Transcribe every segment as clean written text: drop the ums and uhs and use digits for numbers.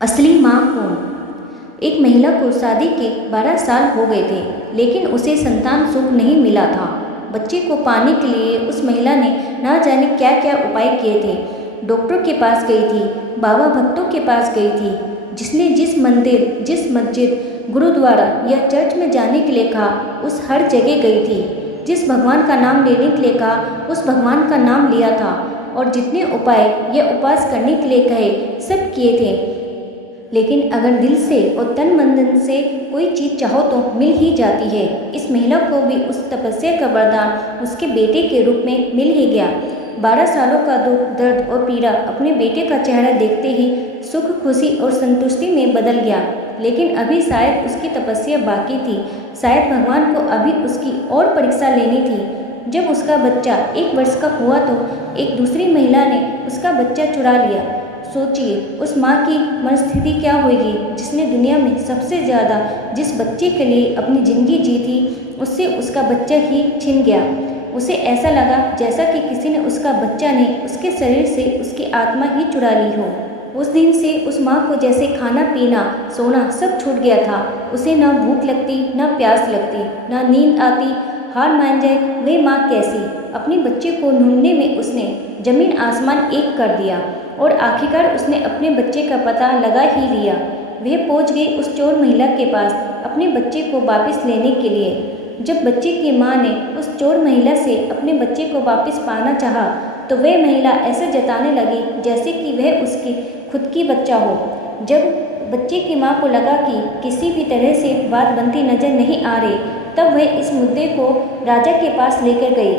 असली माँ कौन? एक महिला को शादी के 12 साल हो गए थे, लेकिन उसे संतान सुख नहीं मिला था। बच्चे को पाने के लिए उस महिला ने ना जाने क्या क्या उपाय किए थे। डॉक्टर के पास गई थी, बाबा भक्तों के पास गई थी, जिसने जिस मंदिर, जिस मस्जिद, गुरुद्वारा या चर्च में जाने के लिए कहा, उस हर जगह गई थी। जिस भगवान का नाम लेने के लिए कहा, उस भगवान का नाम लिया था, और जितने उपाय या उपवास करने के लिए कहे, सब किए थे। लेकिन अगर दिल से और तन मन से कोई चीज़ चाहो तो मिल ही जाती है। इस महिला को भी उस तपस्या का वरदान उसके बेटे के रूप में मिल ही गया। 12 सालों का दुख, दर्द और पीड़ा अपने बेटे का चेहरा देखते ही सुख, खुशी और संतुष्टि में बदल गया। लेकिन अभी शायद उसकी तपस्या बाकी थी। शायद भगवान को अभी उसकी और परीक्षा लेनी थी। जब उसका बच्चा 1 वर्ष का हुआ तो एक दूसरी महिला ने उसका बच्चा चुरा लिया। सोचिए उस माँ की मनस्थिति क्या होगी, जिसने दुनिया में सबसे ज़्यादा जिस बच्चे के लिए अपनी ज़िंदगी जी थी, उससे उसका बच्चा ही छिन गया। उसे ऐसा लगा जैसा कि किसी ने उसका बच्चा नहीं, उसके शरीर से उसकी आत्मा ही चुरा ली हो। उस दिन से उस माँ को जैसे खाना पीना सोना सब छूट गया था। उसे ना भूख लगती, ना प्यास लगती, ना नींद आती। हार मान जाए वे माँ कैसी। अपने बच्चे को ढूंढने में उसने जमीन आसमान एक कर दिया, और आखिरकार उसने अपने बच्चे का पता लगा ही लिया। वह पहुंच गई उस चोर महिला के पास अपने बच्चे को वापस लेने के लिए। जब बच्चे की माँ ने उस चोर महिला से अपने बच्चे को वापस पाना चाहा, तो वह महिला ऐसे जताने लगी जैसे कि वह उसकी खुद की बच्चा हो। जब बच्चे की माँ को लगा कि किसी भी तरह से बात बनती नजर नहीं आ रही, तब वह इस मुद्दे को राजा के पास लेकर गई।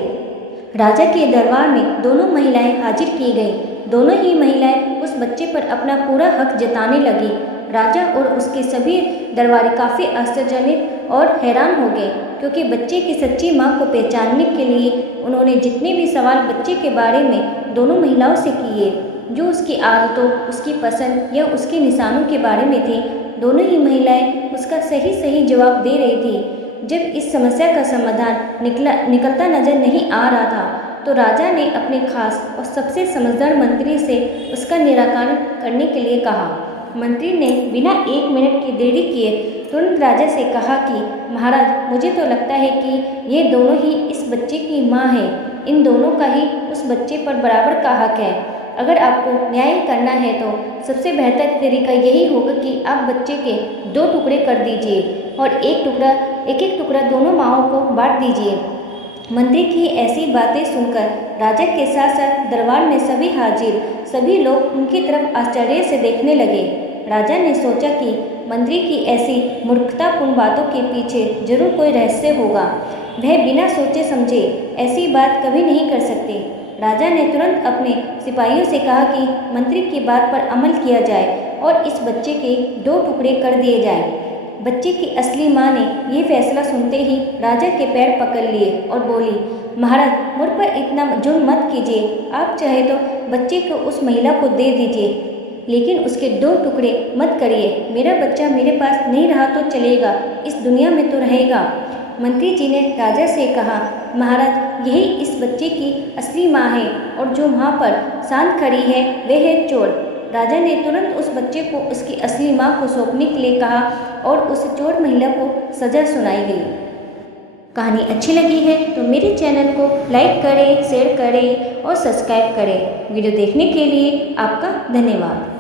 राजा के दरबार में दोनों महिलाएं हाजिर की गईं। दोनों ही महिलाएं उस बच्चे पर अपना पूरा हक जताने लगी। राजा और उसके सभी दरबारी काफ़ी आश्चर्यचकित और हैरान हो गए, क्योंकि बच्चे की सच्ची माँ को पहचानने के लिए उन्होंने जितने भी सवाल बच्चे के बारे में दोनों महिलाओं से किए, जो उसकी आदतों, उसकी पसंद या उसके निशानों के बारे में थे, दोनों ही महिलाएं उसका सही सही जवाब दे रही थी। जब इस समस्या का समाधान निकलता नजर नहीं आ रहा था, तो राजा ने अपने खास और सबसे समझदार मंत्री से उसका निराकरण करने के लिए कहा। मंत्री ने बिना 1 मिनट की देरी किए तुरंत राजा से कहा कि महाराज, मुझे तो लगता है कि ये दोनों ही इस बच्चे की माँ है। इन दोनों का ही उस बच्चे पर बराबर का हक है। अगर आपको न्याय करना है तो सबसे बेहतर तरीका यही होगा कि आप बच्चे के 2 टुकड़े कर दीजिए और एक एक टुकड़ा दोनों माँओं को बांट दीजिए। मंत्री की ऐसी बातें सुनकर राजा के साथ साथ दरबार में सभी हाजिर सभी लोग उनकी तरफ आश्चर्य से देखने लगे। राजा ने सोचा कि मंत्री की ऐसी मूर्खतापूर्ण बातों के पीछे जरूर कोई रहस्य होगा। वह बिना सोचे समझे ऐसी बात कभी नहीं कर सकते। राजा ने तुरंत अपने सिपाहियों से कहा कि मंत्री की बात पर अमल किया जाए और इस बच्चे के 2 टुकड़े कर दिए जाएं। बच्चे की असली माँ ने यह फैसला सुनते ही राजा के पैर पकड़ लिए और बोली, महाराज, मुझ पर इतना जुल्म मत कीजिए। आप चाहे तो बच्चे को उस महिला को दे दीजिए, लेकिन उसके 2 टुकड़े मत करिए। मेरा बच्चा मेरे पास नहीं रहा तो चलेगा, इस दुनिया में तो रहेगा। मंत्री जी ने राजा से कहा, महाराज, यही इस बच्चे की असली माँ है, और जो वहाँ पर शांत खड़ी है वह है चोर। राजा ने तुरंत उस बच्चे को उसकी असली माँ को सौंपने के लिए कहा और उस चोर महिला को सजा सुनाई गई। कहानी अच्छी लगी है तो मेरे चैनल को लाइक करें, शेयर करें और सब्सक्राइब करें। वीडियो देखने के लिए आपका धन्यवाद।